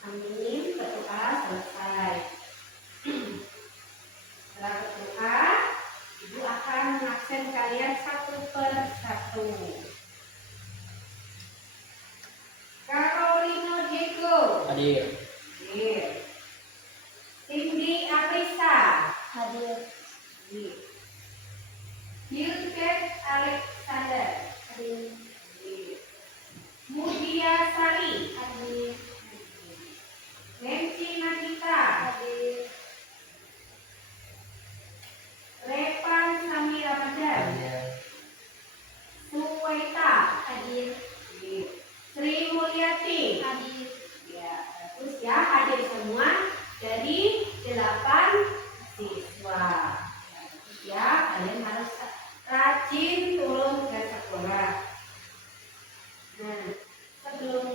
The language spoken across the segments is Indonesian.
Amin. Berdoa selesai. Setelah berdoa, Ibu akan mengabsen kalian satu per satu. Carolino Diego. Hadir. Hadir. Cindy Aprisa. Hadir. Hadir. Gilbert Alexander. Hadir. Hadir. Mudia Sari. Hadir. Nancy Nagita. Hadir. Repan Samira Badar. Suwaita. Hadir. Hadir. Sri Mulyati. Hadir. Ya, bagus ya, hadir semua dari 8 siswa. Ya, bagus ya, kalian harus rajin turun ke sekolah. Nah, sebelum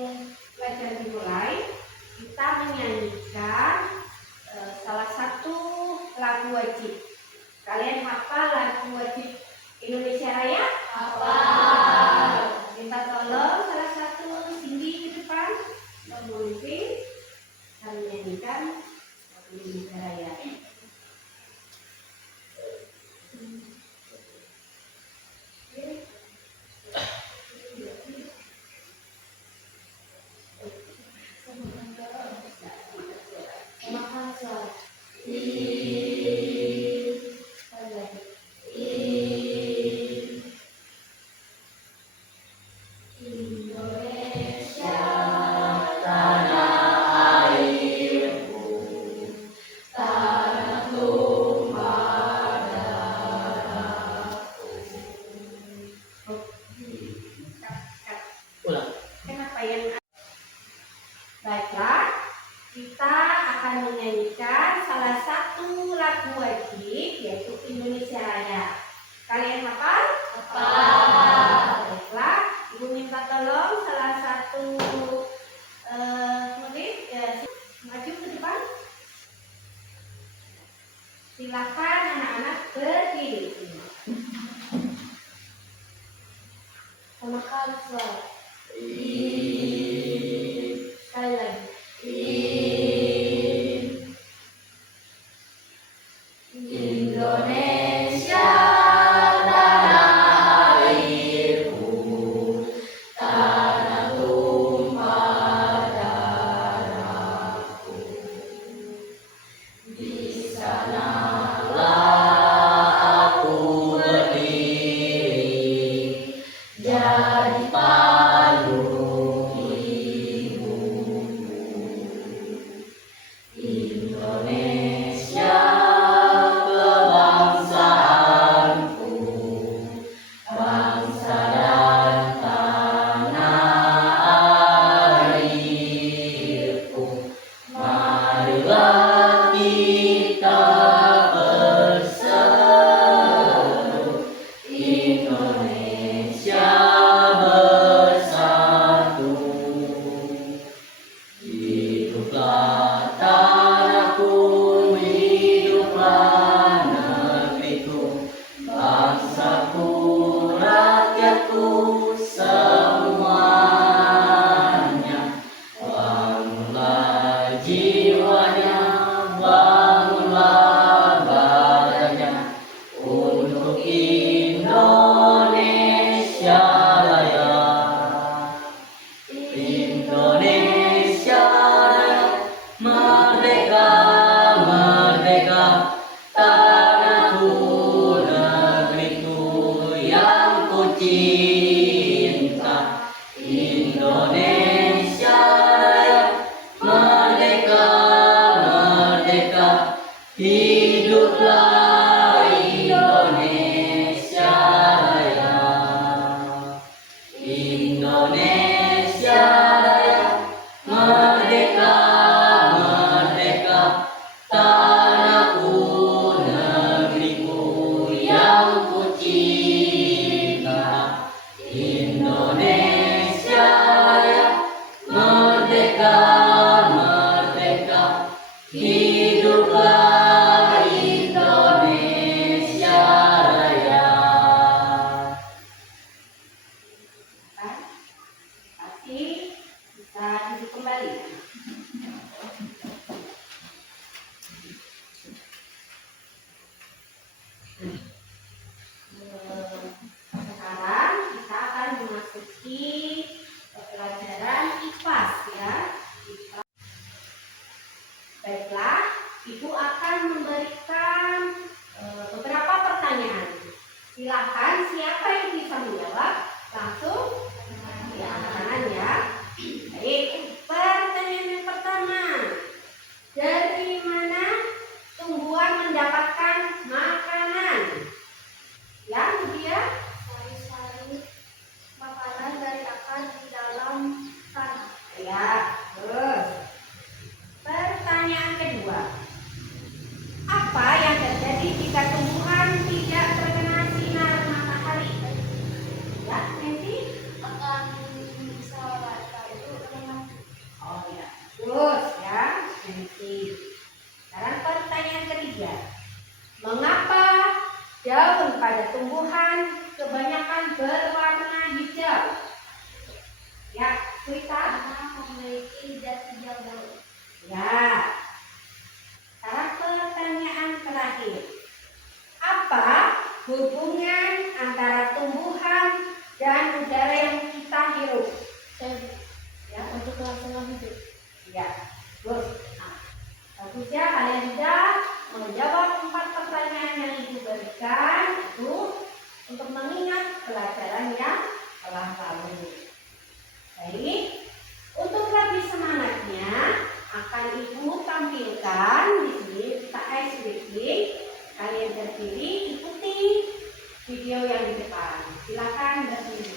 belajar dimulai, kita menyanyikan salah satu lagu wajib. Kalian hafal lagu wajib Indonesia Raya? Hafal. Minta tolong salah satu Cindy di depan memimpin kami menyanyikan lagu Indonesia Raya. Kenapa yang baiklah, kita akan menyanyikan salah satu lagu wajib yaitu Indonesia Raya. Kalian hafal? Hafal. Baiklah, Ibu minta tolong salah satu murid maju ke depan. Silakan anak-anak berdiri. Sama kansel. Sekali lagi. Indonesia tanah airku, tanah tumpah darahku. Di sanalah aku berdiri, jadi payung ibuku. Indonesia kebangsaanku, bangsa dan tanah airku. Marilah kita berseru, Indonesia bersatu. Hiduplah tanahku, hiduplah negeriku, bangsaku, rakyatku semuanya. Bangunlah jiwanya, bangunlah badannya, untuk Indonesia Raya. Indonesia Raya, merdeka, merdeka, tanahku, negeriku yang ku cinta. Indonesia Raya, merdeka, merdeka, hiduplah Indonesia Raya. Indonesia Raya, merdeka, merdeka, tanahku, negeriku yang ku cinta. Indonesia Raya, merdeka, merdeka, hiduplah Indonesia Raya. Terima kasih. Bisa duduk kembali. Baiklah, Ibu akan memberikan beberapa pertanyaan. Silakan siapa yang bisa menjawab langsung di angkat tangan ya. Baik, pertanyaan yang pertama. Dari mana tumbuhan mendapatkan makanan? Yang kedua, Sari-sari makanan dari akar di dalam tanah. ya, terus. Pertanyaan kedua. Apa yang terjadi jika tumbuhan tidak terkena sinar matahari? Ya, nanti. Akan bisa itu dengan Oh ya, terus ya, nanti. Sekarang pertanyaan ketiga. Mengapa daun pada tumbuhan kebanyakan berwarna hijau? Ya, cerita. karena memiliki zat hijau daun. Ya. Sekarang pertanyaan terakhir. Apa hubungan antara tumbuhan dan udara yang kita hirup? Ya, Untuk kelangsungan hidup. ya. Terus. Nah, bagus ya, kalian sudah menjawab 4 pertanyaan yang Ibu berikan itu untuk mengingat pelajaran yang telah lalu. Baik, untuk lebih semangatnya akan Ibu tampilkan di sini kita ice breaking. Kalian terpilih ikuti video yang di depan. Silakan berdiri.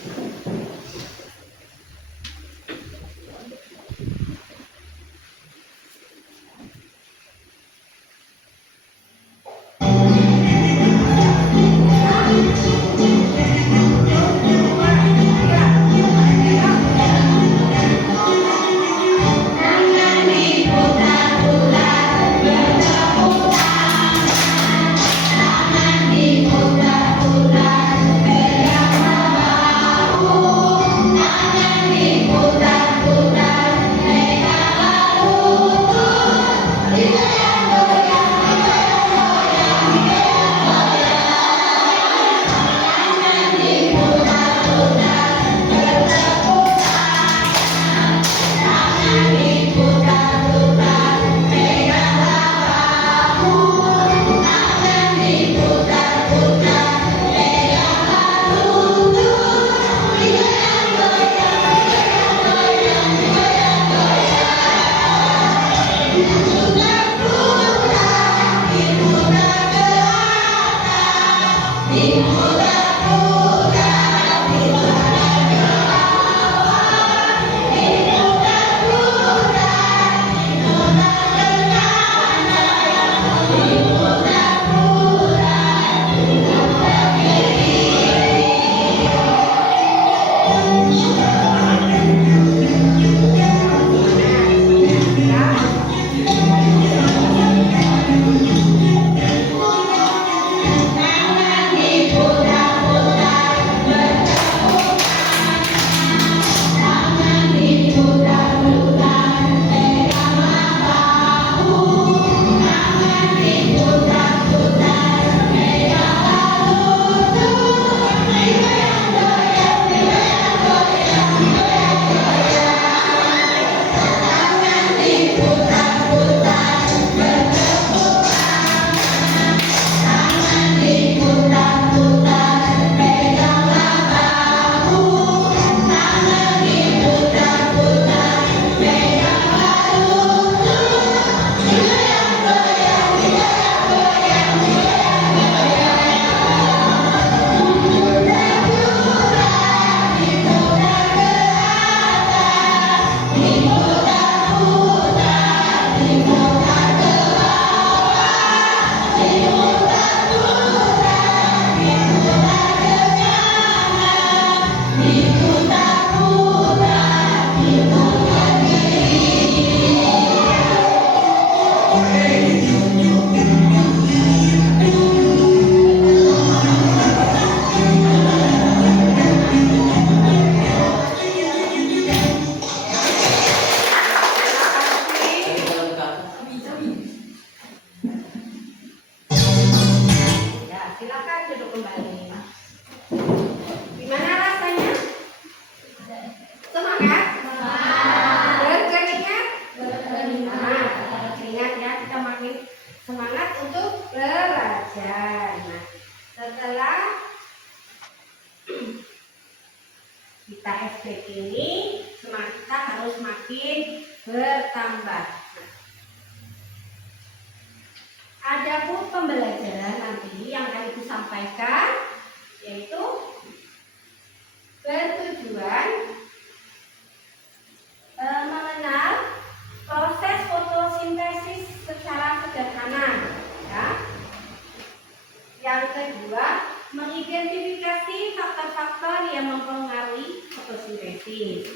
yang mempengaruhi fotosintesis.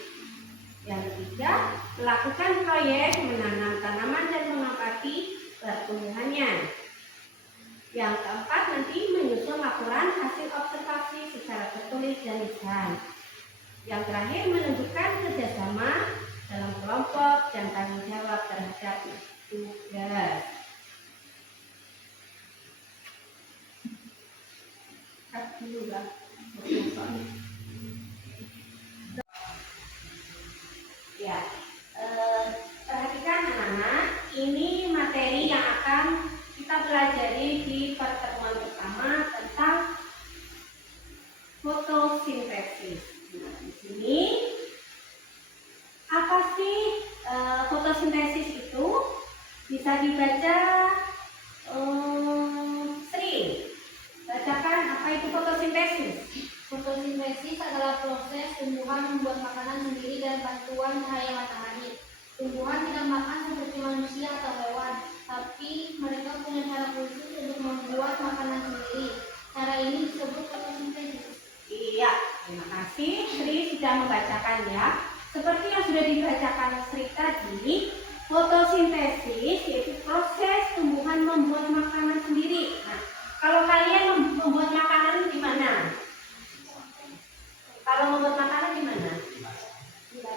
Yang ketiga, melakukan proyek menanam tanaman dan mengamati pertumbuhannya. Yang keempat, nanti menyusun laporan hasil observasi secara tertulis dan lisan. Yang terakhir, menentukan kerjasama dalam kelompok dan tanggung jawab terhadap tugas. Ya, perhatikan anak-anak, ini materi yang akan kita pelajari di pertemuan pertama tentang fotosintesis. Nah, di sini apa sih fotosintesis itu? Bisa dibaca, Sri. Bacakan apa itu fotosintesis. Fotosintesis adalah proses tumbuhan membuat makanan sendiri dan bantuan cahaya matahari. Tumbuhan tidak makan seperti manusia atau hewan, tapi mereka punya cara khusus untuk membuat makanan sendiri. Cara ini disebut fotosintesis. Iya, terima kasih Sri sudah membacakan ya. Seperti yang sudah dibacakan Sri tadi, fotosintesis yaitu proses tumbuhan membuat makanan sendiri. Nah, kalau kalian membuat makanan gimana? Kalau membuat makanan gimana?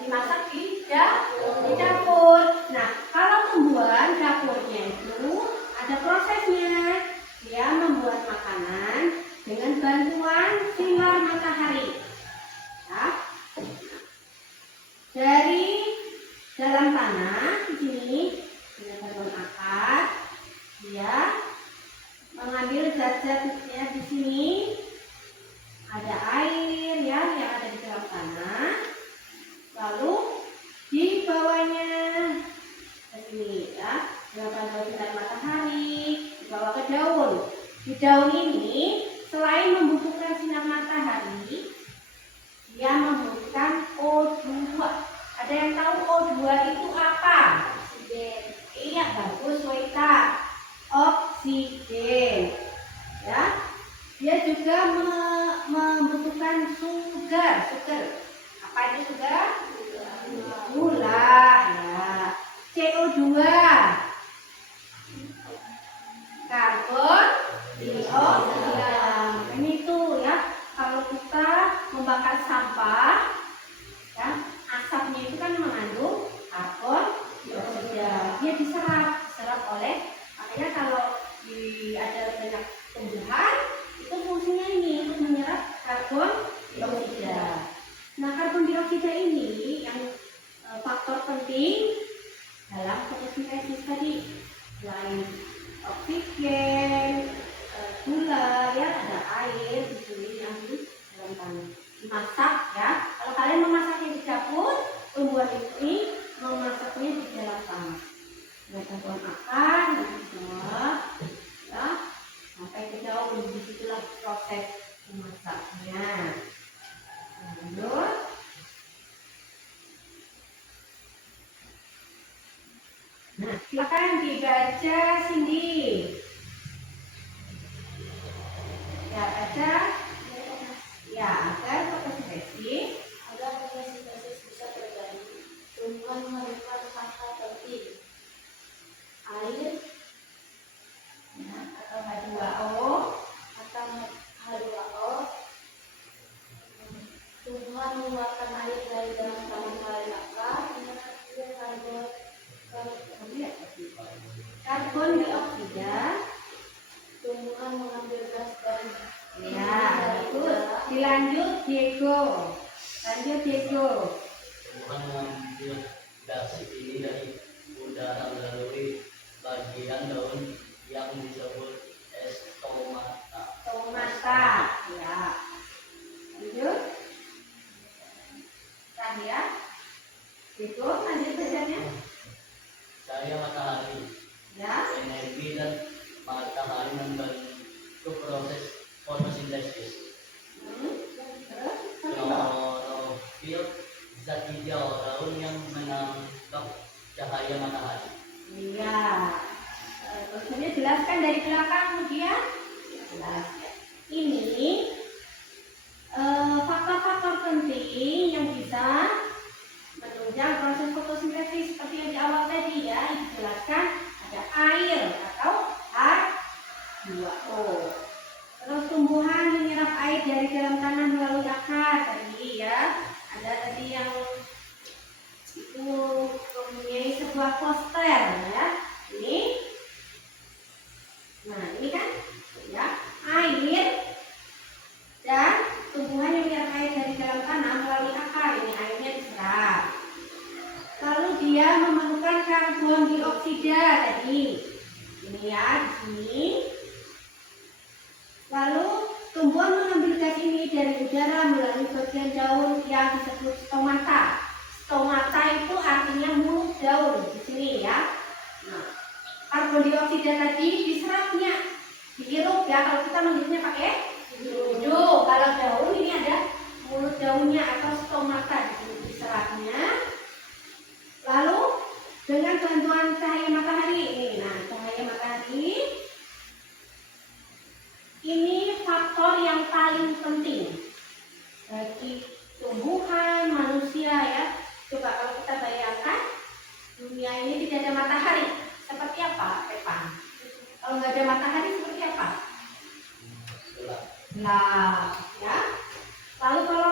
Dimasak di dapur. Nah, kalau membuat dapurnya itu ada prosesnya. Dia membuat makanan dengan bantuan sinar matahari. Ya. Dari dalam tanah di sini dengan bantuan akar, dia mengambil zat-zatnya di sini. Ada air ya yang ada di dalam tanah, lalu dibawanya ke sini ya, dengan bantuan sinar matahari dibawa ke daun. Di daun ini selain membutuhkan sinar matahari, dia membutuhkan O2. Ada yang tahu O2 itu apa? Oksigen. Iya, bagus Waita. Oksigen. Ya. Dia juga membutuhkan sugar. Apa itu sugar? Gula. Ya. CO2. Karbon dioksida. Ini tuh ya, kalau kita membakar sampah, ya, asapnya itu kan mengandung karbon dioksida. Dia diserap oleh, makanya kalau ada banyak tumbuhan, itu fungsinya ini untuk menyerap karbon dioksida. Nah, karbon dioksida ini yang faktor penting dalam fotosintesis tadi. Selain oksigen, gula, ya ada air di sini yang di dalam tanah. Dimasak ya. Kalau kalian memasaknya di dapur, tumbuhan ini memasaknya di dalam tanah. Dengan bantuan akar, ya, sampai ke daun. Disitulah proses memasaknya. Lanjut. Nah, silakan dibaca Cindy. Ya, baca. Ya, agar fotosintesis. Agar fotosintesis bisa terjadi, tumbuhan memerlukan hal-hal penting. Air Ya, atau H2O. atau H2O. Tumbuhan mengeluarkan air dari dalam tabung melalui akar. Karbon dioksida. Tumbuhan mengambil gas dari Ya, bagus. Dilanjut Diego. Tuhan mengambil gas ini dari udara melalui bagian daun yang disebut stomata. Tomata. Ya. Lanjut. Tanya. Diego, lanjut bacanya. Cahaya matahari, Ya. energi dan matahari membantu proses fotosintesis. Terus. Klorofil, zat hijau daun yang menangkap cahaya matahari. Iya. Tulisannya jelaskan dari belakang kemudian. Jelas. Ini faktor faktor penting yang bisa menunjang proses fotosintesis seperti yang di awal tadi ya, dijelaskan ada air atau H2O. Terus tumbuhan menyerap air dari dalam tanah melalui akar tadi ya. Ada tadi yang itu mempunyai sebuah poster ya. Ini. Nah, ini kan ya, air dan tumbuhan yang menyerap air dari dalam tanah melalui akar. Ini airnya diserap. Lalu dia memerlukan karbon dioksida tadi. Ini ya, di sini. Lalu tumbuhan mengambil gas ini dari udara melalui bagian daun yang disebut stomata. Stomata itu artinya mulut daun di sini ya. Nah, karbon dioksida tadi diserapnya, dihirup ya. Kalau kita menghirupnya pakai hidung. Kalau daun ini ada mulut daunnya atau stomata di sini diserapnya. Lalu dengan bantuan cahaya matahari ini, nah cahaya matahari ini faktor yang paling penting bagi tumbuhan, manusia ya. Coba kalau kita bayangkan dunia ini tidak ada matahari, seperti apa, Pepa? Kalau nggak ada matahari seperti apa? Gelap, ya. Lalu kalau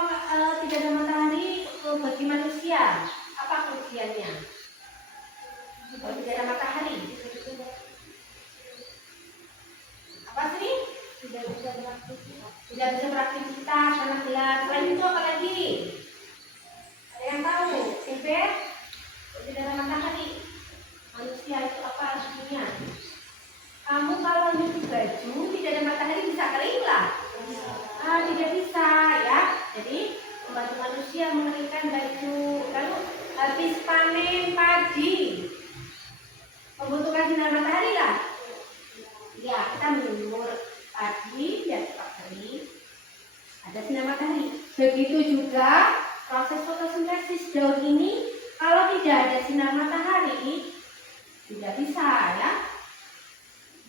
tidak ada matahari bagi manusia, apa kerugiannya? Kalau tidak ada matahari, apa sih? Tidak bisa beraktivitas karena gelap. Selain itu apa lagi? Ada yang tahu? Sebab tidak ada matahari, manusia itu apa artinya? Kamu kalau nyuci baju tidak ada matahari bisa kering lah? Tidak bisa ya. Jadi membantu manusia mengeringkan baju. Lalu habis panen padi membutuhkan sinar matahari lah. Ya, kita menjemur padi biar cepat kering, ada sinar matahari. Begitu juga proses fotosintesis daun ini, kalau tidak ada sinar matahari tidak bisa ya.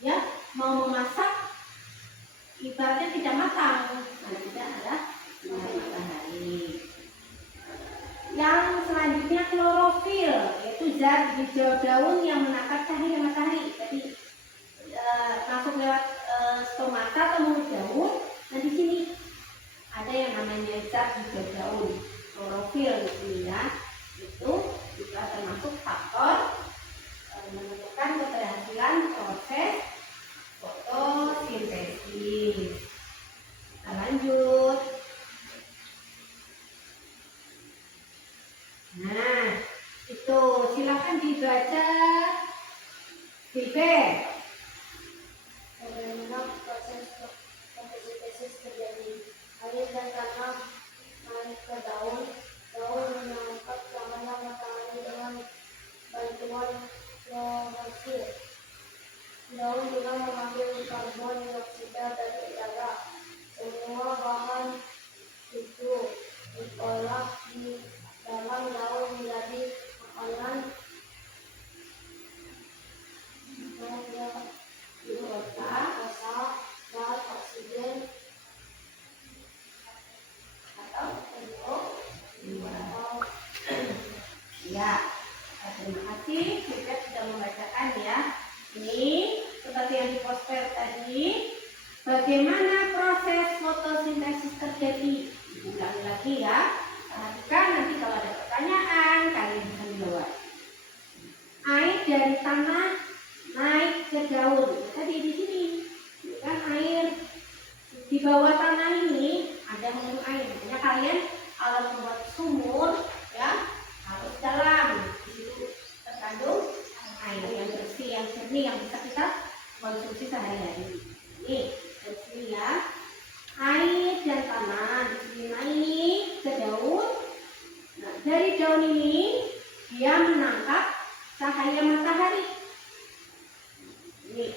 Ya, mau memasak ibaratnya tidak matang karena tidak ada sinar matahari. Yang selanjutnya klorofil, yaitu zat hijau daun yang menangkap cahaya matahari. Jadi masuk lewat stomata atau mulut daun. Nah di sini ada yang namanya zat hijau daun, klorofil di sini ya. Itu juga termasuk faktor menentukan keberhasilan proses fotosintesis. Nah, lanjut. Nah, itu silakan dibaca. Bibe. Bagaimana proses fotosintesis terjadi? Air dan tanah naik ke daun. Daun menangkap cahaya matahari dengan bantuan klorofil. Daun juga mengambil karbon dioksida dari udara. Semua bahan itu diolah di dalam daun menjadi makanan glukosa dan oksigen Atau ya, terima kasih kita sudah membacakan ya. Ini seperti yang di poster tadi, bagaimana proses fotosintesis terjadi. Ulangi lagi ya. Perhatikan nanti kalau ada pertanyaan kalian bisa menjawab. Air dari tanah naik ke daun. Tadi di sini kan air di bawah tanah ini ada minum air. Makanya kalian kalau membuat sumur ya harus dalam. Di situ terkandung air yang bersih, yang jernih, yang bisa kita konsumsi sehari-hari. Ini dari sini ya. Air dan tanah di sini naik ke daun. Nah, dari daun ini dia menangkap cahaya matahari. Ini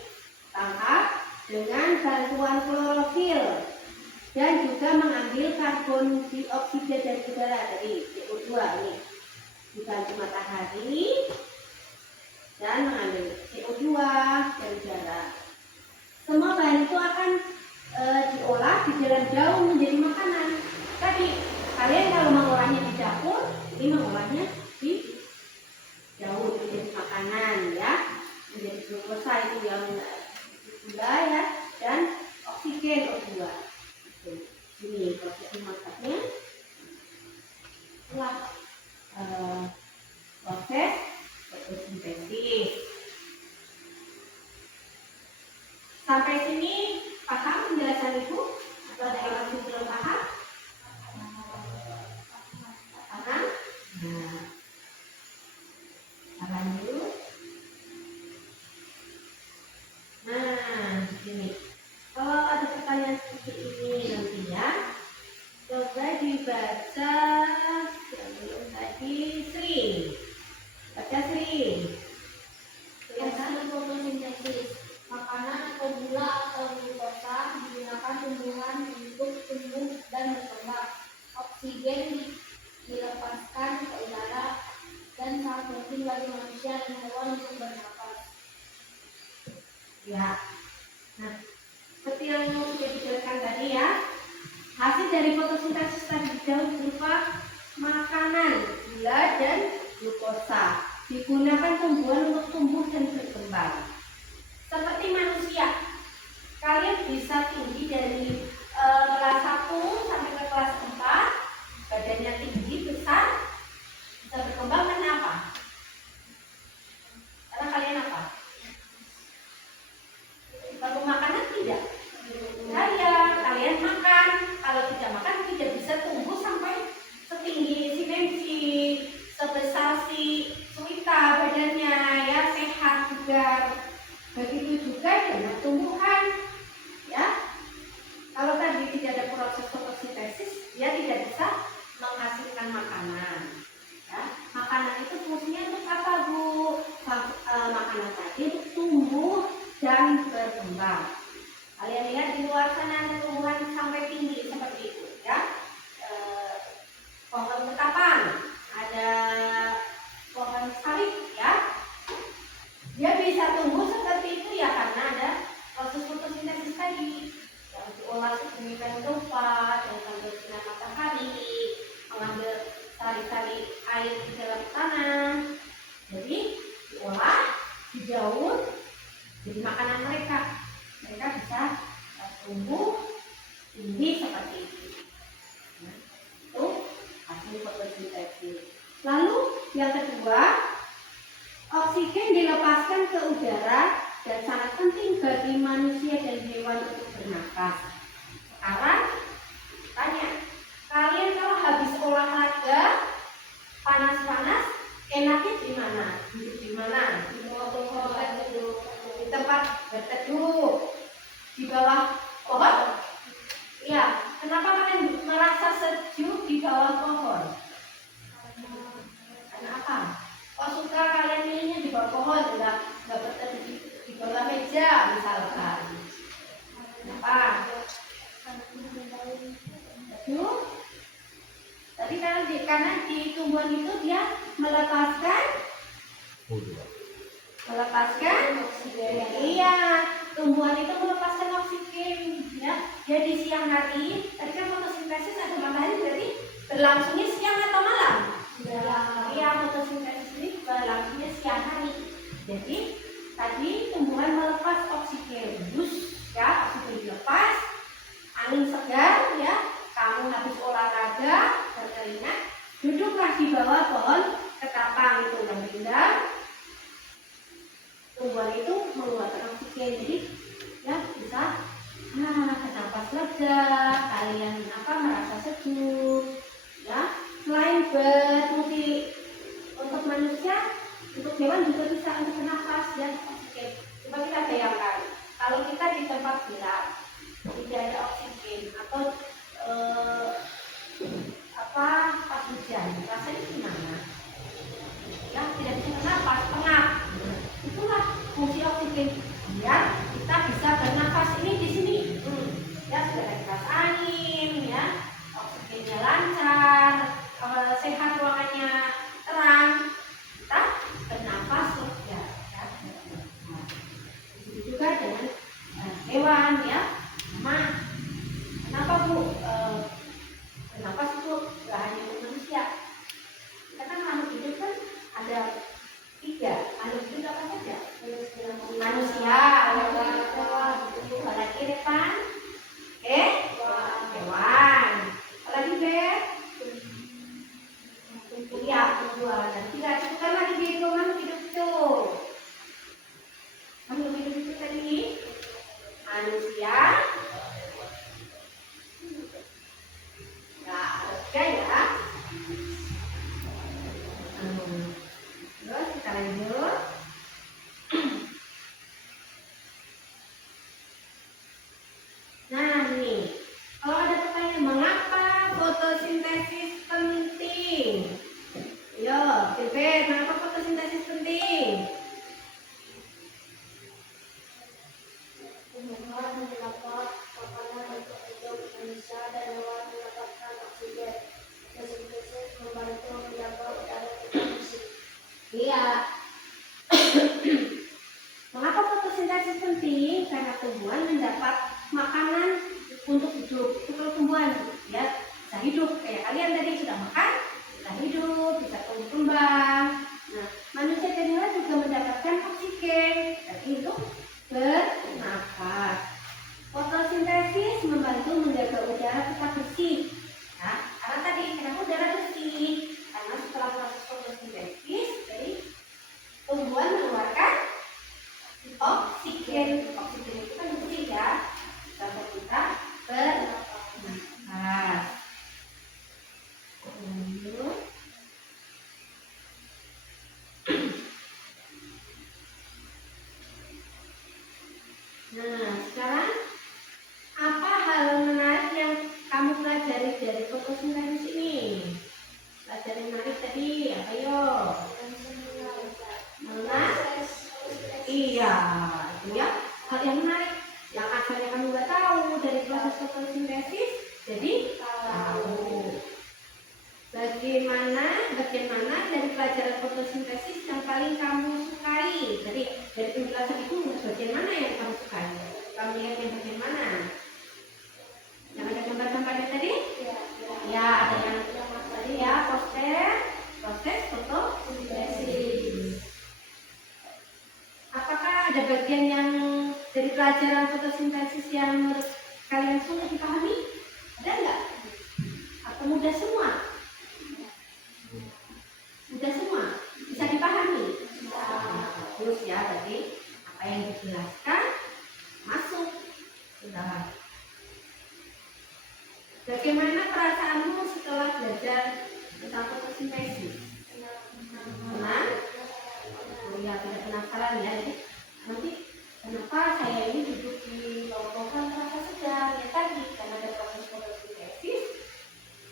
tangkap dengan bantuan klorofil dan juga mengambil karbon dioksida dari udara dari CO2 ini dibantu matahari dan mengambil CO2 dari udara. Semua bahan itu akan diolah di dalam daun menjadi makanan. Tadi glukosa itu yang gula ya, dan oksigen O2. Ini proses memasaknya. Setelah proses fotosintesis. Sampai sini paham penjelasan Ibu? Atau ada yang masih belum paham? Paham? Nah, lanjut. Nah, di sini. Kalau ada pertanyaan seperti ini nanti ya, coba dibaca yang belum tadi Sri. Baca Sri. Hasil fotosintesis. Makanan atau gula atau glukosa digunakan tumbuhan untuk tumbuh dan berkembang. Oksigen dilepaskan ke udara dan sangat penting bagi manusia dan hewan untuk bernafas. Ya. Nah, seperti yang sudah dijelaskan tadi ya, hasil dari fotosintesis tadi jauh berupa makanan, gula dan glukosa. Digunakan tumbuhan untuk tumbuh dan berkembang. Seperti manusia, kalian bisa tinggi dari kelas 1 sampai ke kelas 4, badannya tinggi, besar, bisa berkembang karena apa? Karena kalian apa? Baru makanan tidak? Saya, kalian makan. Kalau tidak makan tidak bisa tumbuh sampai setinggi si Nancy, sebesar si Suwita badannya ya, sehat juga. Begitu juga dengan tumbuhan ya. Kalau tadi tidak ada proses fotosintesis, dia tidak bisa menghasilkan makanan ya. Makanan itu fungsinya untuk apa Bu? Makanan tadi untuk tumbuh dan berkembang. Kalian lihat di luar sana ada tumbuhan sampai tinggi seperti itu ya. Pohon ketapang, ada pohon sawit ya. Dia bisa tumbuh seperti itu ya karena ada proses fotosintesis tadi yang diolah sedemikian rupa dengan bersinar matahari, mengambil sari-sari air di dalam tanah. Jadi diolah, dijauh, jadi makanan mereka. Mereka bisa tumbuh tinggi seperti itu. Nah, itu hasil fotosintesis. Lalu yang kedua, oksigen dilepaskan ke udara dan sangat penting bagi manusia dan hewan untuk bernafas. Sekarang tanya, kalian kalau habis olahraga panas-panas enaknya di mana? Duduk di mana? Di bawah pohon, di tempat berteduh, di bawah pohon? Iya. Kenapa kalian merasa sejuk di bawah pohon? Karena apa? Kok suka kalian milihnya di bawah pohon, nggak berteduh di bawah meja misalkan? Kenapa? Setuju? Tadi karena di tumbuhan itu dia melepaskan oksigen. Iya, tumbuhan itu melepaskan oksigen ya. Jadi siang hari, tadi kan fotosintesis ada matahari berarti berlangsungnya siang atau malam? Iya, fotosintesis ini berlangsungnya siang hari. Jadi tadi tumbuhan melepas oksigen, ya, oksigen dilepas, angin segar ya. Kamu habis olahraga, berkeringat, duduklah di bawah pohon ketapang itu yang rindang. Tumbuhan itu mengeluarkan oksigen, jadi ya bisa bernapas lega, kalian merasa sejuk ya. Selain berfungsi untuk manusia, untuk hewan juga bisa untuk bernafas ya, oksigen. Coba kita bayangkan, kalau kita di tempat gelap, tidak ada oksigen atau pas hujan, rasanya gimana? Ya, tidak bisa bernafas, pengap. Itulah fungsi oksigen. Ya, kita bisa bernafas ini di sini. Ya, sudah ada kipas angin, ya, oksigennya lancar, sehat, ruangannya terang, kita bernafas lega. Ya. Nah, begitu juga dengan hewan, ya. Kenapa Bu? Bernafas itu gak hanya untuk manusia. Kita kan makhluk hidup kan ada 3. Makhluk hidup apa saja? oksigen. Oksigen itu kan bersih ya, sampai kita bernafas. Nah, sekarang apa hal menarik yang kamu pelajari dari fotosintesis ini? Pelajari menarik tadi apa yo? Iya, itu ya hal yang menarik yang asalnya kamu nggak tahu dari proses fotosintesis, jadi tahu. Bagaimana dari pelajaran fotosintesis yang paling kamu sukai? Jadi dari penjelasan itu bagian mana yang kamu sukai? Kamu lihat yang bagian mana? Yang ada gambar-gambarnya tadi? Ya, ada yang tadi ya, proses fotosintesis. Apakah ada bagian yang dari pelajaran fotosintesis yang menurut kalian sulit dipahami? Ada nggak? Atau mudah semua? Mudah semua? Bisa dipahami? Bagus ya, berarti apa yang dijelaskan masuk. Sudah. Bagaimana perasaanmu setelah belajar tentang fotosintesis? Senang? Oh ya, tidak penasaran ya. Jadi nanti kenapa saya ini duduk di bawah pohon terasa segar? Ya tadi karena ada proses fotosintesis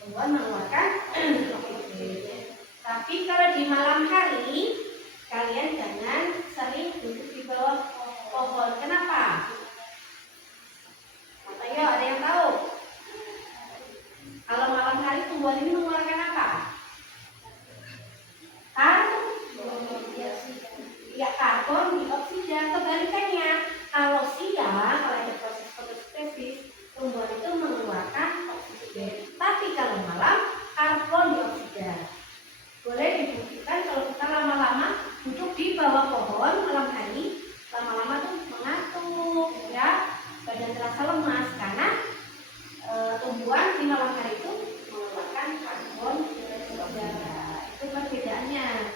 membuat mengeluarkan oksigen. Tapi kalau di malam hari kalian jangan sering duduk di bawah pohon. Kenapa? Ayo, ada yang tahu? Kalau malam hari tumbuhan ini mengeluarkan apa? Karbon dioksida. Kebalikannya, kalau siang, kalau ada proses fotosintesis, tumbuhan itu mengeluarkan oksigen. Tapi kalau malam, karbon dioksida. Boleh dibuktikan kalau kita lama-lama duduk di bawah pohon malam hari, lama-lama tuh mengantuk, ya, badan terasa lemas karena tumbuhan di malam hari itu mengeluarkan karbon dioksida. Itu perbedaannya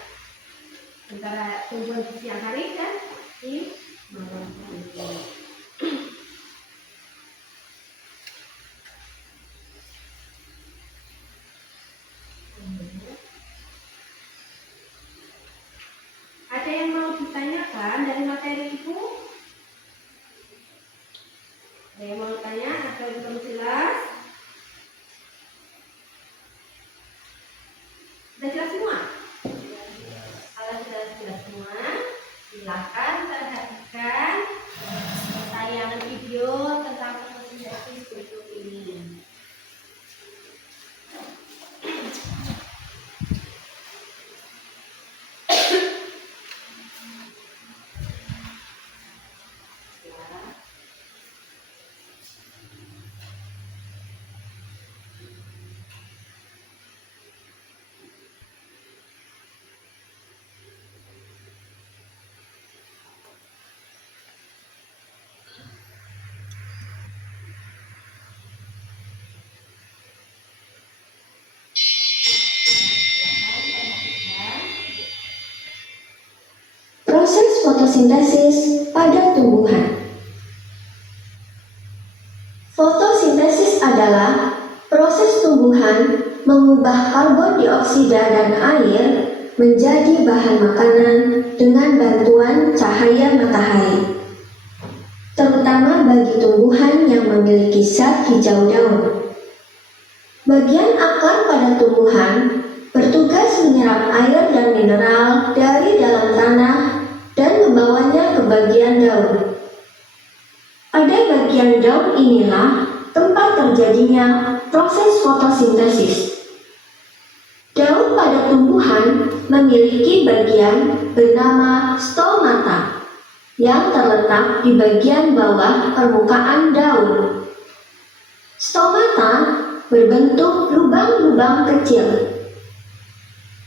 antara tumbuhan di siang hari dan di malam hari. Ada yang mau ditanyakan dari materi ibu? Ada yang mau tanya atau belum jelas? Sudah jelas semua? Kalau sudah jelas semua, silakan perhatikan tayangan video tentang fotosintesis berikut ini. Proses fotosintesis pada tumbuhan. Fotosintesis adalah proses tumbuhan mengubah karbon dioksida dan air menjadi bahan makanan dengan bantuan cahaya matahari, terutama bagi tumbuhan yang memiliki zat hijau daun. Bagian akar pada tumbuhan bertugas menyerap air dan mineral dari dalam tanah dan membawanya ke bagian daun. Pada bagian daun inilah tempat terjadinya proses fotosintesis. Daun pada tumbuhan memiliki bagian bernama stomata yang terletak di bagian bawah permukaan daun. Stomata berbentuk lubang-lubang kecil.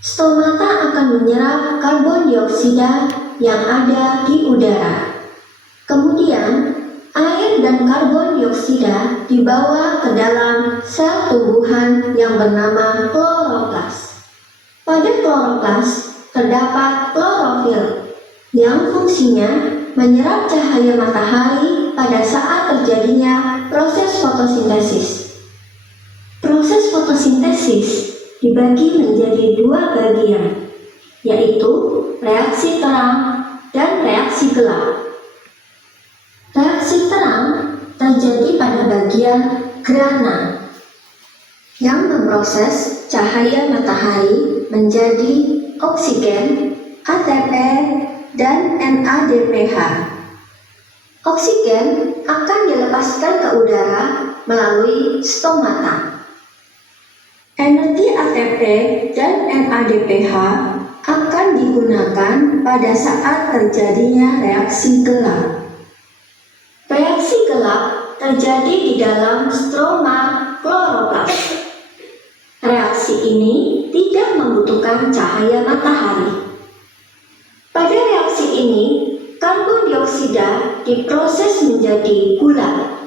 Stomata akan menyerap karbon dioksida yang ada di udara. Kemudian, air dan karbon dioksida dibawa ke dalam sel tumbuhan yang bernama kloroplas. Pada kloroplas terdapat klorofil yang fungsinya menyerap cahaya matahari pada saat terjadinya proses fotosintesis. Proses fotosintesis dibagi menjadi dua bagian, yaitu reaksi terang dan reaksi gelap. Reaksi terang terjadi pada bagian grana yang memproses cahaya matahari menjadi oksigen, ATP, dan NADPH. Oksigen akan dilepaskan ke udara melalui stomata. Energi ATP dan NADPH akan digunakan pada saat terjadinya reaksi gelap. Reaksi gelap terjadi di dalam stroma kloroplas. Reaksi ini tidak membutuhkan cahaya matahari. Pada reaksi ini, karbon dioksida diproses menjadi gula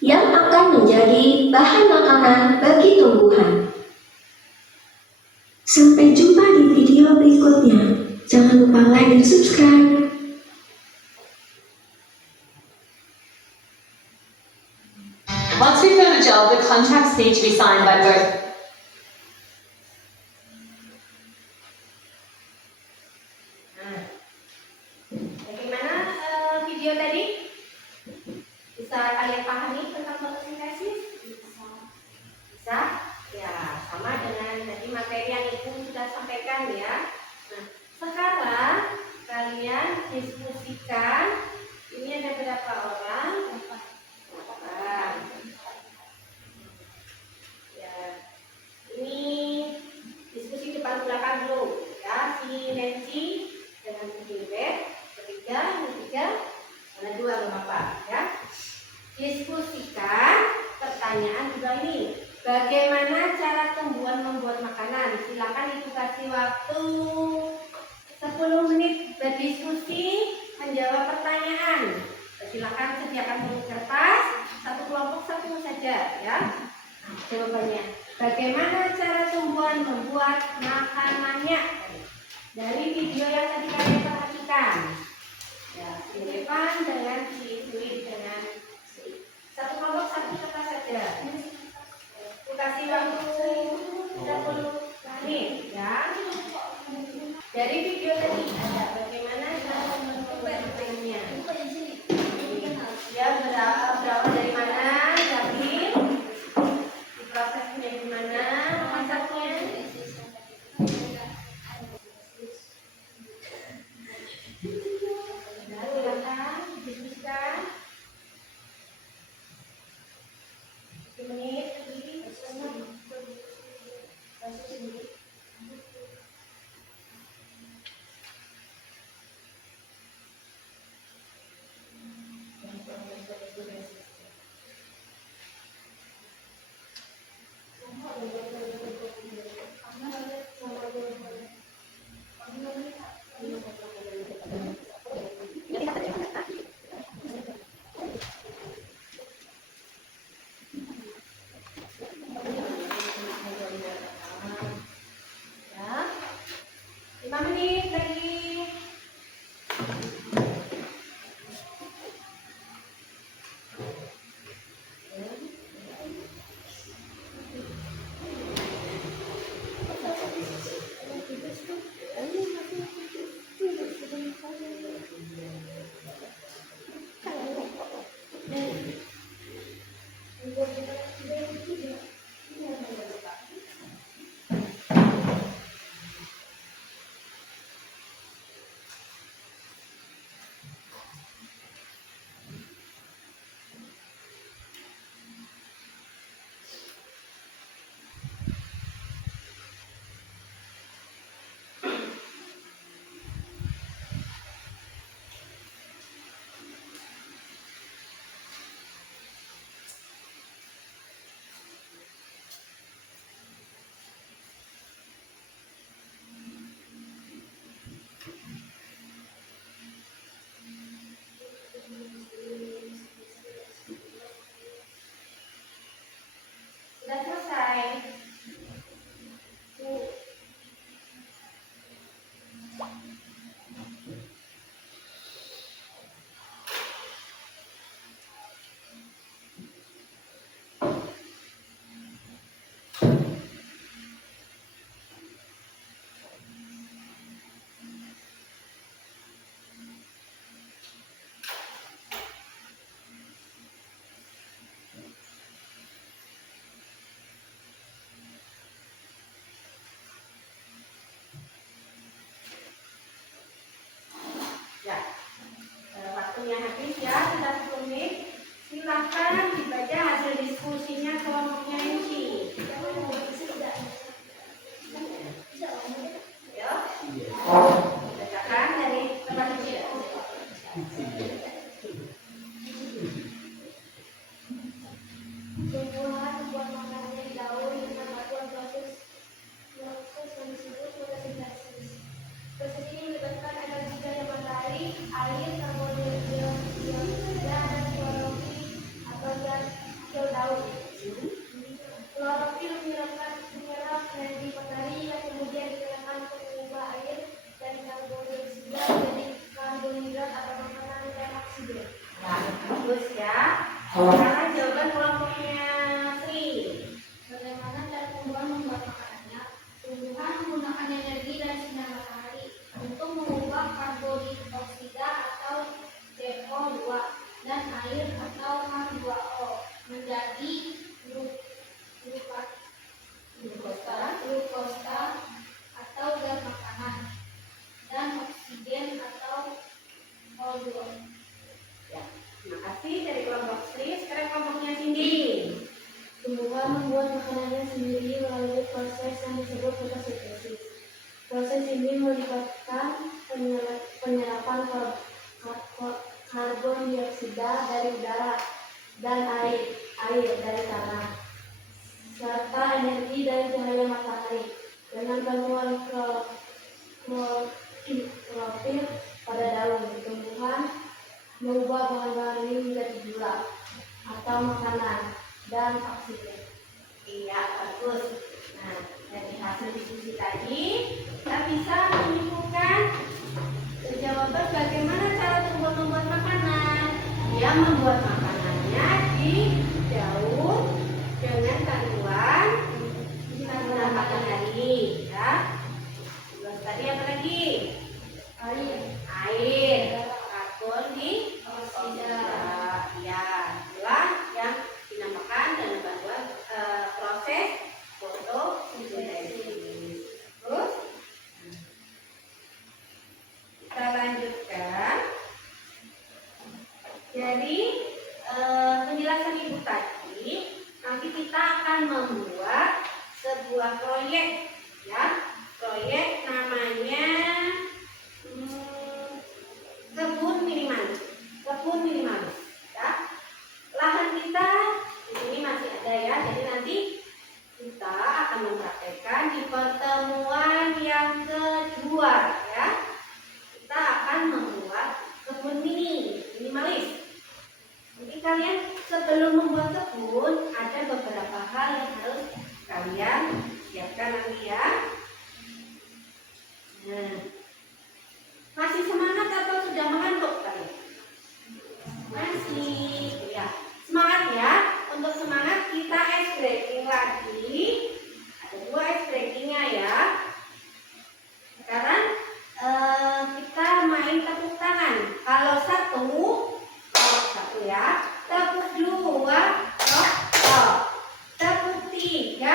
yang akan menjadi bahan makanan bagi tumbuhan. Sampai jumpa di video berikutnya. Jangan lupa like dan subscribe. Once we fill the gel, the contracts need to be signed by both. Bagaimana video tadi? Bisa kalian pahami tentang fotosintesis? Bisa? Ya, sama dengan tadi materi yang Ibu sudah sampaikan ya. Nah, sekarang kalian diskusikan. Ini ada berapa orang? Orang. Ya, ini diskusi depan belakang dulu. Ya, si Nancy dengan si Gilbert. Yang ketiga, ada dua Bapak ya. Diskusikan pertanyaan juga ini. Bagaimana cara tumbuhan membuat makanan? Silakan Ibu kasih waktu 10 menit berdiskusi menjawab pertanyaan. Silakan sediakan buku kertas, satu kelompok satu saja ya. Nah, jawabannya. Bagaimana cara tumbuhan membuat makanannya? Dari video yang tadi kalian perhatikan. Ya, si depan dengan si Dwi dengan si satu kelompok satu kertas saja. Aku kasih waktu 30 menit ya. Dari video tadi ada bagaimana cara membuat makanannya. Ya, berapa dari mana? Jadi diprosesnya gimana? Masaknya? Silakan diskusikan. 1 menit lagi. waktunya habis ya, sudah 10 menit. Silakan dibaca hasil diskusinya kelompoknya MC. Ya, bacakan dari tempat kecil. Tumbuhan membuat makanan dari daun dengan bantuan proses yang disebut fotosintesis. Proses ini melibatkan energi dari matahari, air, karbon dioksida, dan klorofil atau gas hijau daun. Klorofil menyerap energi matahari yang kemudian digunakan untuk mengubah air dari karbon dioksida menjadi karbohidrat atau makanan dan oksigen. Nah, bagus ya. Sekarang jawaban kelompoknya Sri. Bagaimana cara tumbuhan membuat makanannya? Tumbuhan menggunakan energi dari sinar matahari untuk mengubah karbon dioksida atau CO2 dan air atau H2O menjadi glukosa atau gas makanan dan oksigen atau O2. Ya, terima kasih dari kelompok Sri. Sekarang kelompoknya Cindy. Tumbuhan membuat makanannya sendiri melalui proses yang disebut fotosintesis. Proses ini melibatkan penyerapan karbon dioksida dari udara dan air dari tanah, serta energi dari cahaya matahari. Dengan bantuan klorofil pada daun, tumbuhan mengubah bahan-bahan ini menjadi gula atau makanan dan oksigen. Iya, bagus. Nah, dari hasil diskusi tadi, kita bisa menyimpulkan jawaban bagaimana cara tumbuhan membuat makanan. Dia membuat makanannya di daun dengan kandungan matahari, ya. Terus tadi apa lagi? Air, karbon dioksida, ya, itulah yang dinamakan dalam bantuan proses fotosintesis. Terus kita lanjutkan dari penjelasan ibu tadi. Nanti kita akan membuat sebuah proyek, ya, proyek namanya kebun minimalis, ya. Lahan kita di sini masih ada ya, jadi nanti kita akan mempraktekkan di pertemuan yang kedua, ya. Kita akan membuat kebun minimalis. Jadi kalian sebelum membuat kebun ada beberapa hal yang harus kalian siapkan nanti ya. Nah, masih semangat atau sudah mengantuk kalian? Masih, ya. Semangat ya. Untuk semangat kita ice breaking lagi. Ada 2 ice breakingnya ya. Sekarang kita main tepuk tangan. Kalau satu ya. Tepuk 2, tepuk 3,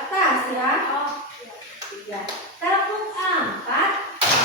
atas ya. 3. Tepuk 4,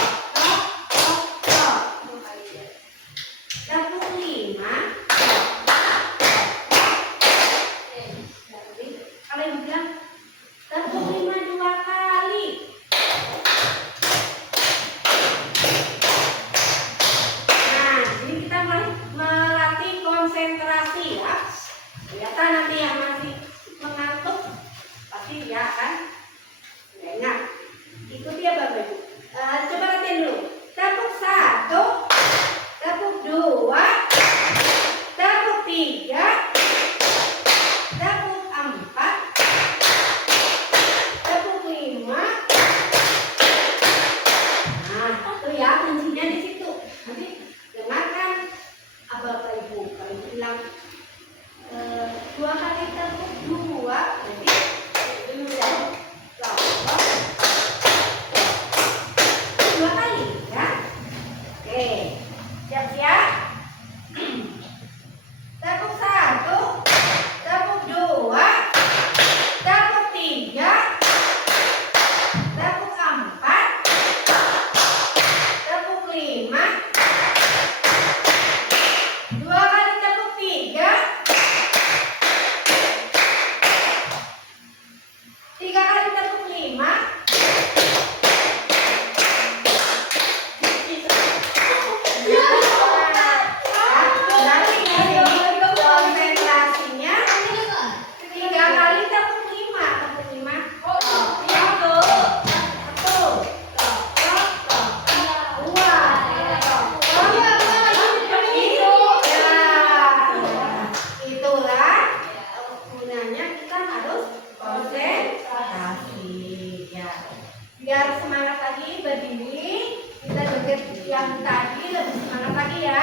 lagi ya.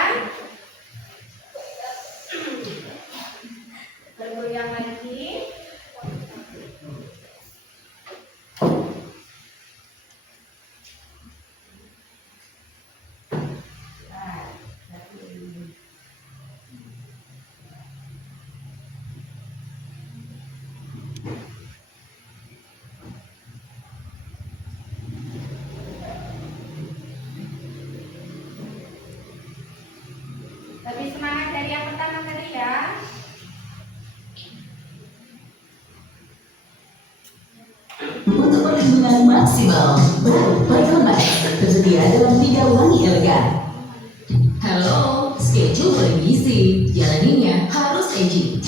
Bergoyang lagi. Lebih semangat dari yang pertama tadi ya. Untuk perlindungan maksimal, baru Playcom Max tersedia dalam 3 wangi elegan. Halo, schedule paling easy, jalaninya harus edgy.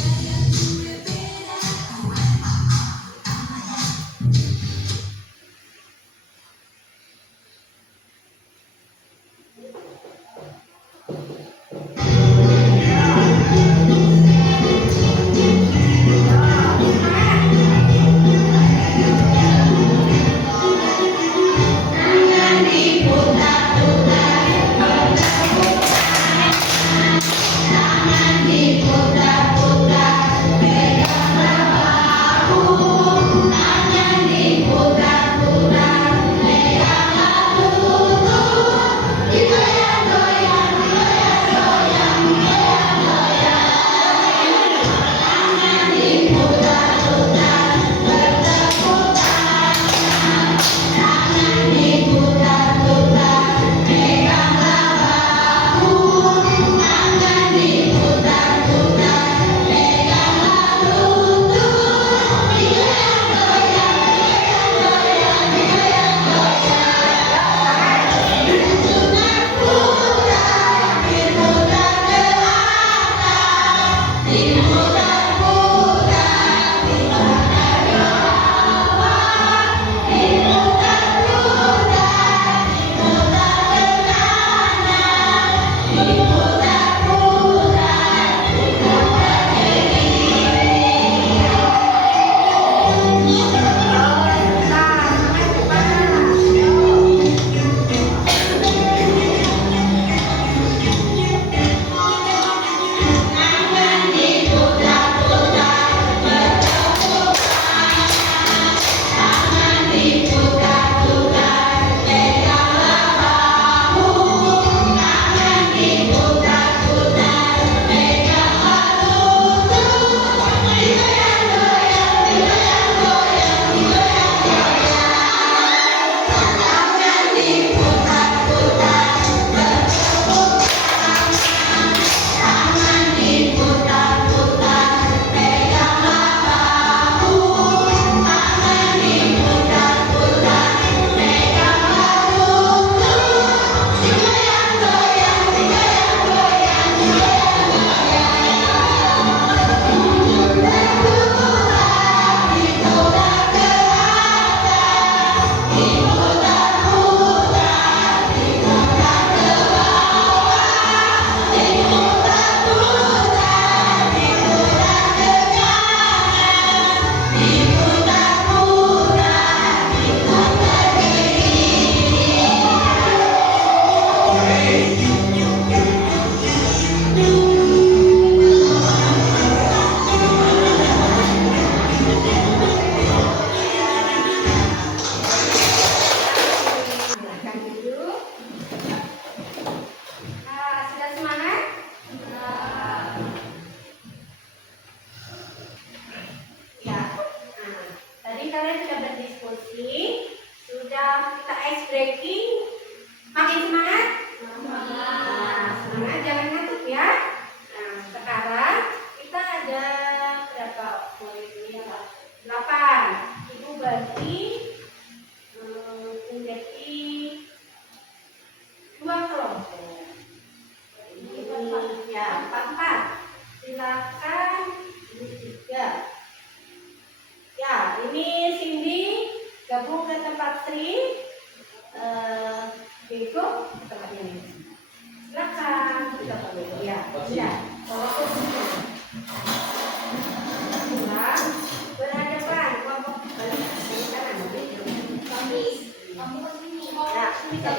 Nah, bisa.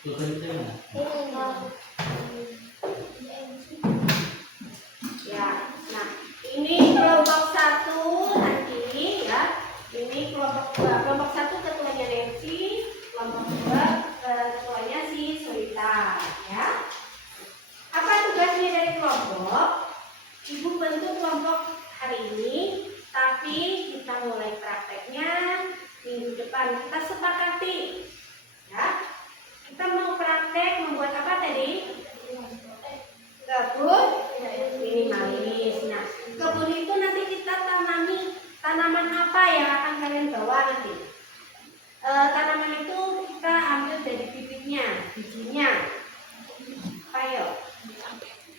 tutup na. Ya, nah ini kelompok 1 nanti ya. Ini kelompok 2. Kelompok 1 ketuanya Nancy, kelompok 2 ketuanya si Sulita ya. Apa tugasnya dari kelompok? Ibu bentuk kelompok hari ini, tapi kita mulai prakteknya minggu depan. Kita sepakati ya. Kita mau praktek membuat apa tadi? Kebun minimalis. Nah, kebun itu nanti kita tanami tanaman apa yang akan kalian bawa nanti. Tanaman itu kita ambil dari bibitnya, bijinya. Ayo.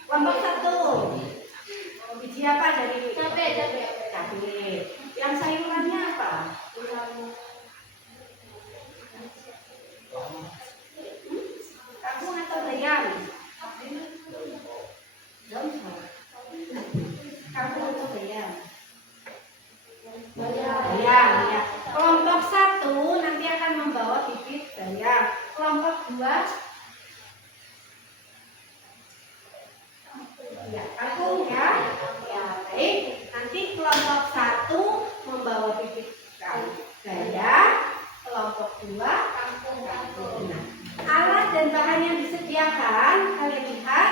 Kelompok 1. Biji apa dari cabai. Yang sayurannya apa? Kangkung atau bayam? Kangkung atau bayam? Bayam ya. Kelompok 1 nanti akan membawa bibit bayam. Kelompok 2 ya, kangkung ya. Ya, baik. Nanti kelompok 1 membawa bibit bayam, kelompok 2 kangkung. Nah, alat dan bahan yang disediakan kalian lihat.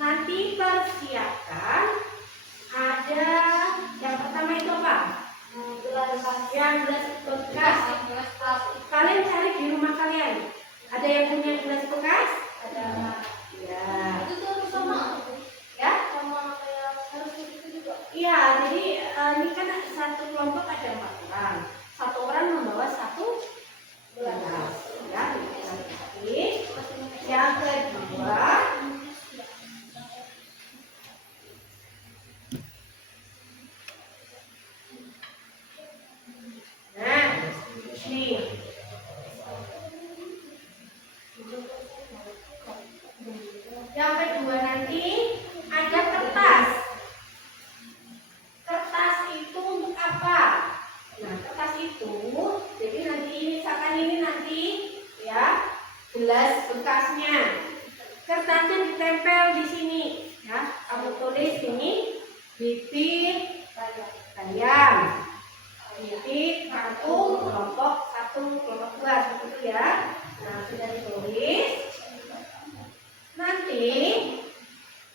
Nanti persiapkan. Ada yang pertama itu apa? Yang gelas bekas. Kalian cari di rumah kalian. Ada yang punya gelas bekas? Ada. Ya. Itu tuh sama Ya. sama kayak harus gitu juga. Iya, jadi ini kan satu kelompok ada 4 orang. Satu orang membawa 1 gelas. Ya, jadi yang kedua nah, nih. Yang kedua nanti ada kertas. Kertas itu untuk apa? Nah, kertas itu, jadi nanti misalkan ini nanti ya gelas bekasnya. Kertasnya ditempel di sini, ya. Kamu tulis ini bibit bayam, bibit kangkung kelompok 1, kelompok 2 seperti itu ya. Nah, sudah ditulis. Nanti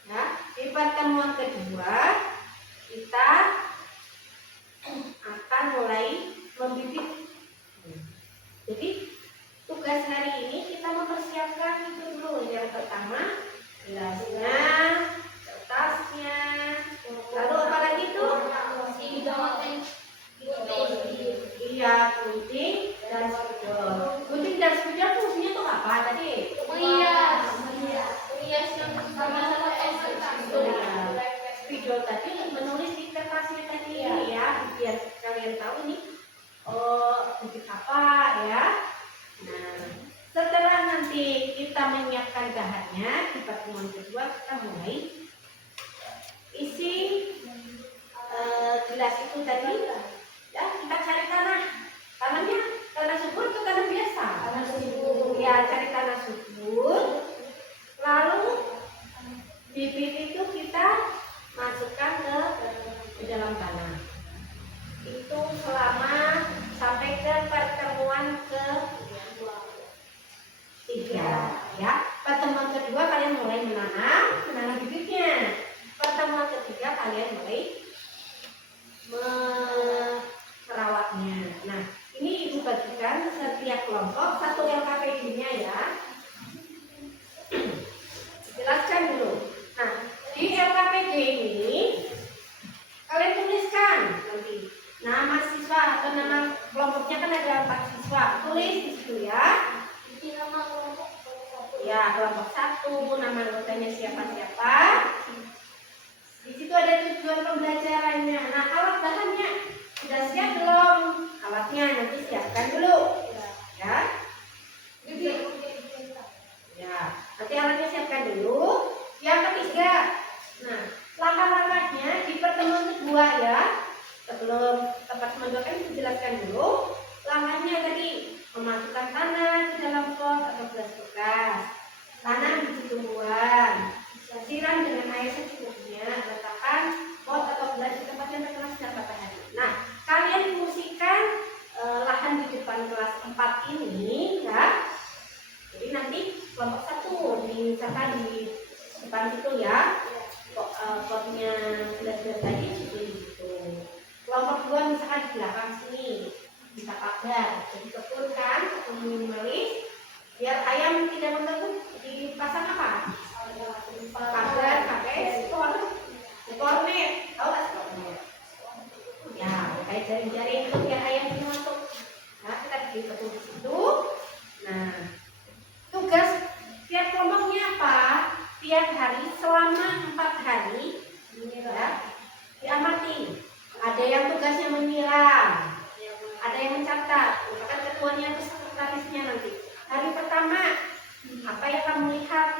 ya di pertemuan kedua kita akan mulai membibit. Jadi tugas hari ini kita mempersiapkan itu dulu. Yang pertama gelasnya, kertasnya, lalu apa lagi tuh? Iya, gunting dan spidol. Gunting dan spidol fungsinya tuh apa tadi? Spidol tadi menulis di kertasnya tadi ya, biar kalian tahu nih bibit apa ya. Nah, setelah nanti kita menyiapkan bahannya di pertemuan kedua, kita mulai isi gelas itu tadi. Ya, kita cari tanahnya tanah subur atau tanah biasa? Tanah subur. Ya, cari tanah subur. Lalu bibit itu kita masukkan ke dalam tanah. Itu selama sampai ke pertemuan ke-3 ya. Pertemuan kedua kalian mulai menanam bibitnya. Pertemuan ketiga kalian mulai merawatnya. Nah, ini ibu bagikan setiap kelompok 1 LKPD-nya ya. Jelaskan dulu. Nah, di LKPD ini kalian tuliskan nanti nama siswa atau nama kelompoknya kan ada 4 siswa. Tulis di situ ya. Ini nama kelompok 1. Ya, kelompok 1 nama anggotanya siapa-siapa. Di situ ada tujuan pembelajarannya. Nah, alat bahannya sudah siap belum? Alatnya nanti siapkan dulu. Ya. Ya, nanti alatnya siapkan dulu. Yang ketiga, nah langkah-langkahnya di pertemuan kedua ya. Sebelum tempat mendoakan dijelaskan dulu. Langkahnya tadi memasukkan tanah ke dalam pot atau gelas kelompok 1 misalkan di depan itu ya, potnya 11 tadi seperti itu. Kelompok 2 misalkan di belakang sini bisa pagar, jadi kebun kan, kebun minimalis, biar ayam tidak mengganggu dipasang apa? Pagar pakai kornet, tahu nggak kornet? Ya, kayak jaring-jaring itu biar ayam ini masuk. Nah, kita bikin kebun di situ. Nah, tugas tiap kelompoknya apa? Tiap hari selama 4 hari ya, diamati. Ada yang tugasnya menyiram, ada yang mencatat. Misalkan ketuanya atau sekretarisnya nanti. Hari pertama, apa yang kamu lihat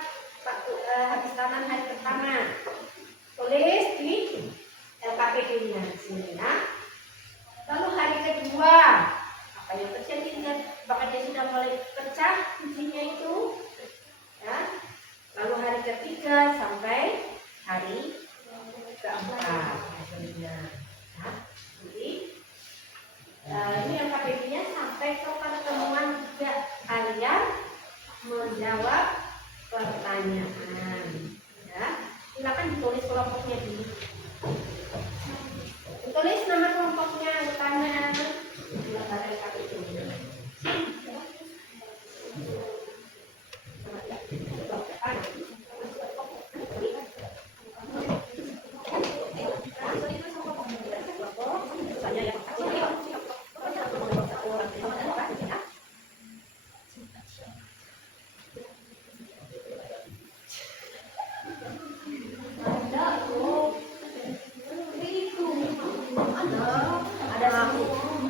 habis tanam hari pertama? Tulis di LKPD-nya di sini ya. Lalu hari kedua, apa yang terjadi? Bahkan dia sudah mulai pecah kuncinya itu. Ya. Lalu hari ketiga sampai hari keempat hasilnya. Nah, jadi ini LKPD-nya sampai ke pertemuan 3 kalian menjawab pertanyaan. Ya, silakan ditulis kelompoknya dulu. Tulis nama kelompoknya, pertanyaan lembar LKPD-nya.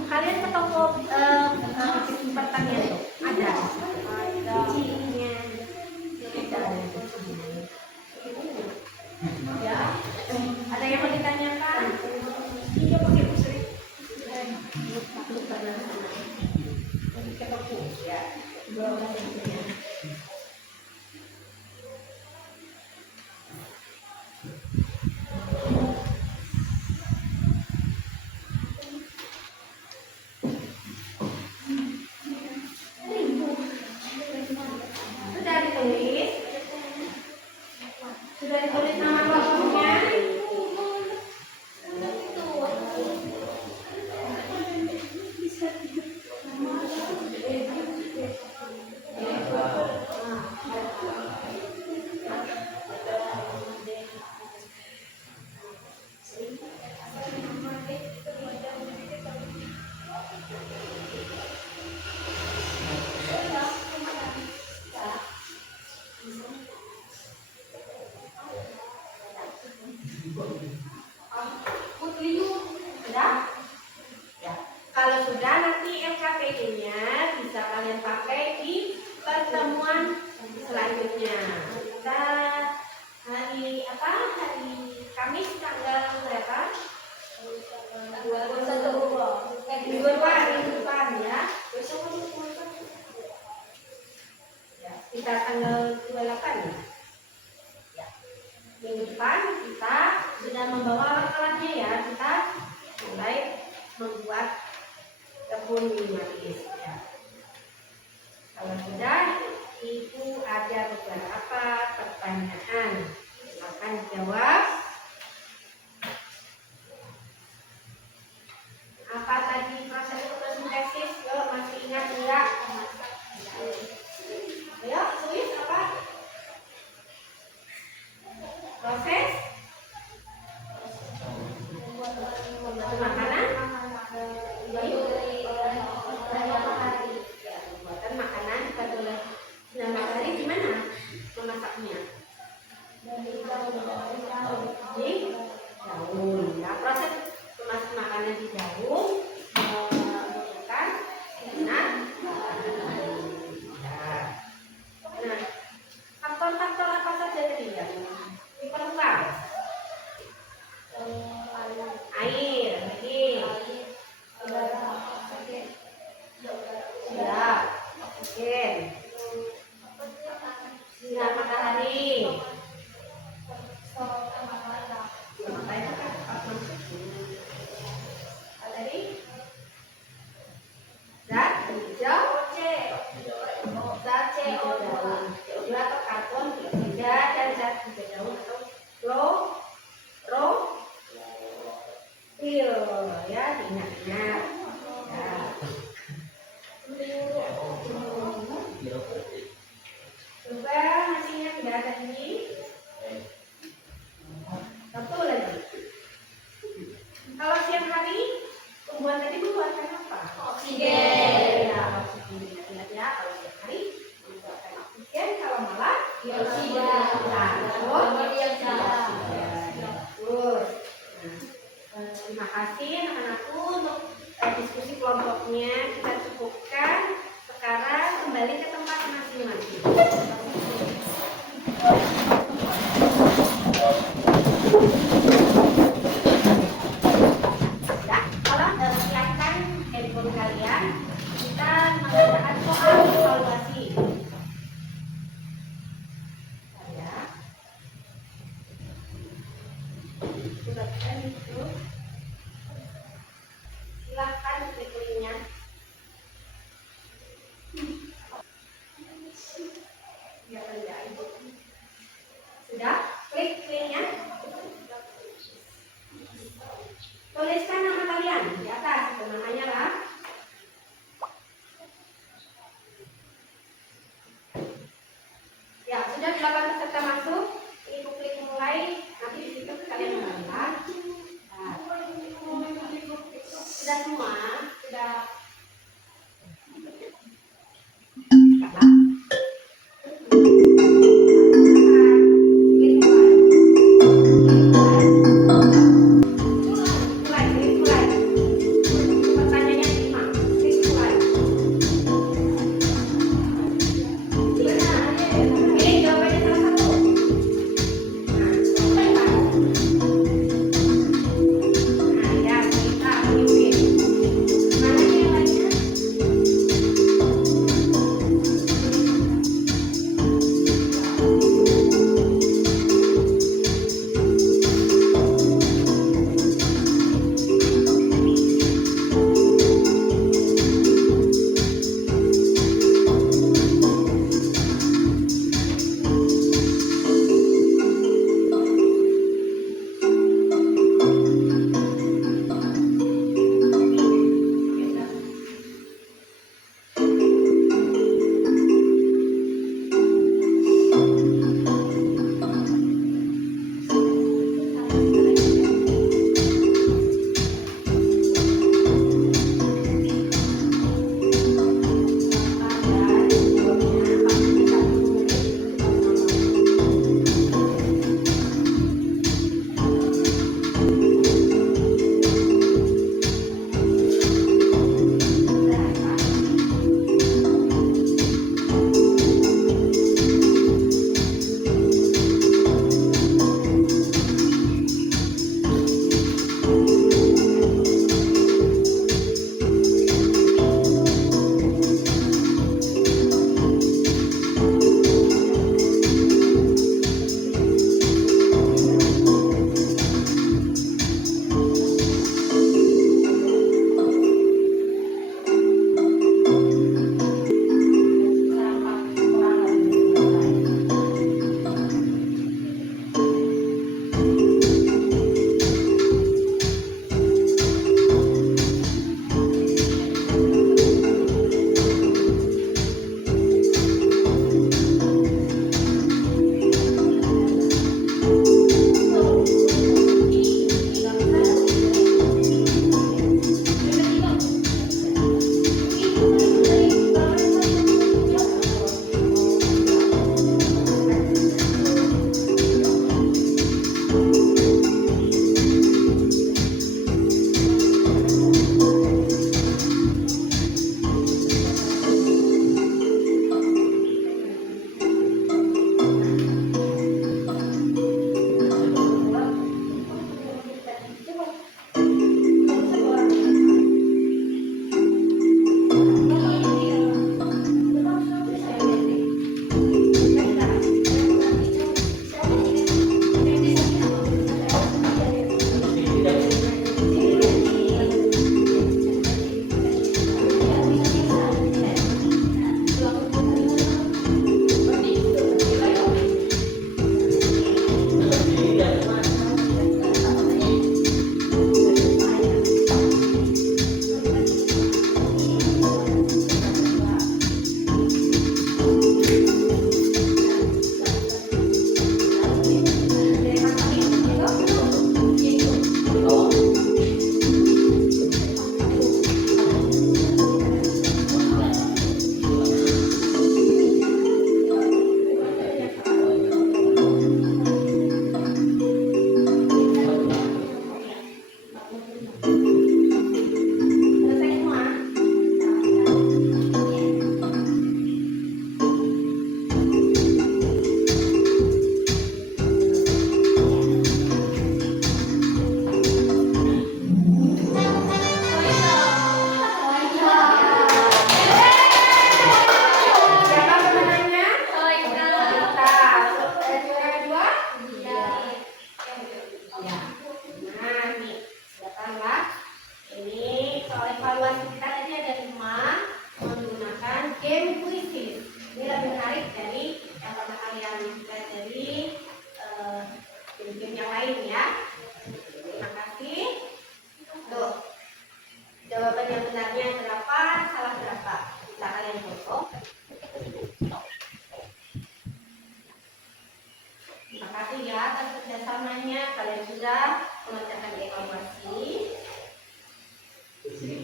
Kalian ke toko bikin pertanian itu ada kuncinya, ya. Ada yang mau ditanyakan? Iya pakai pusri. Ke toko ya. Sudah ditulis nama kelompoknya? Sudah? Ya. Kalau sudah nanti LKPD-nya bisa kalian pakai di pertemuan selanjutnya. Kita hari apa? Hari Kamis tanggal berapa? 21. Minggu depan ya. Ya, kita tanggal 28 ya. Minggu depan kita sudah membawa alat-alatnya ya, kita mulai membuat kebun minimalis ya. Kalau sudah, Ibu ada beberapa pertanyaan, silakan jawab. Apa tadi proses fotosintesis? Kalau masih ingat enggak? Ayo, tulis apa? Proses pembuatan makanan, pembuatan makanan pada sinar matahari gimana memasaknya? Di daun. Nah, proses memasak makanan di daun menggunakan sinar matahari. Nah, faktor-faktor apa saja tadi ya? Diperlukan air, siap, oksigen, sinar matahari, tadi zat hijau, zat CO2. gula atau karbon dioksida dan zat tiga daun atau klorofil ya, diingat-ingat. Ya. Coba masih ingat nggak tadi? Satu lagi. Kalau siang hari tumbuhan tadi mengeluarkan apa? Oksigen. Ya, oksigen. Ingat ya, kalau siang hari mengeluarkan oksigen, kalau malam dioksida. Bagus. Terima kasih anak-anakku untuk diskusi kelompoknya. Kita cukupkan. Sekarang kembali ke tempat masing-masing. Ya, kalau silakan handphone kalian, kita mengerjakan soal evaluasi. Ya. Silakan itu. Silakan klik linknya. Ya, ibu. Sudah? Klik linknya. Tuliskan nama kalian di atas, itu namanya lah. Ya, sudah 8 peserta masuk. Ibu klik mulai, nanti di situ kalian mengambil. Nah, sudah semua, sudah.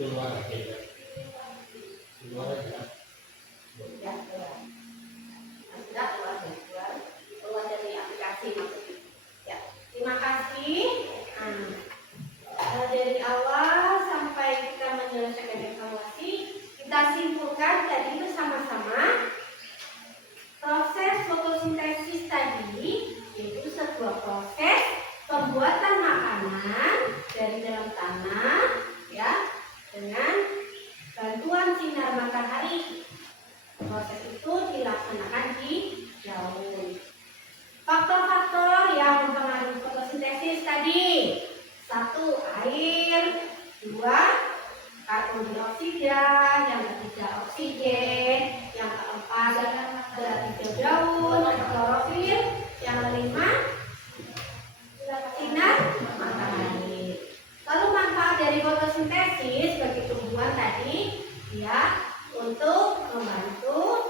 keluar aja. Keluar aja. Ya, keluar. Nah, sudah keluar dari aplikasi maksudnya. Ya, terima kasih. Dari awal sampai kita menyelesaikan evaluasi, kita simpulkan tadi bersama-sama proses fotosintesis tadi yaitu sebuah proses pembuatan makanan dari dalam tanah ya dengan bantuan sinar matahari. Proses itu dilaksanakan di daun. Faktor-faktor yang mempengaruhi fotosintesis tadi: 1. Air, 2. Karbon dioksida, yang ketiga oksigen, yang keempat berat hijau daun, klorofil, yang kelima sinar matahari. Lalu manfaat dari fotosintesis bagi tumbuhan tadi ya untuk membantu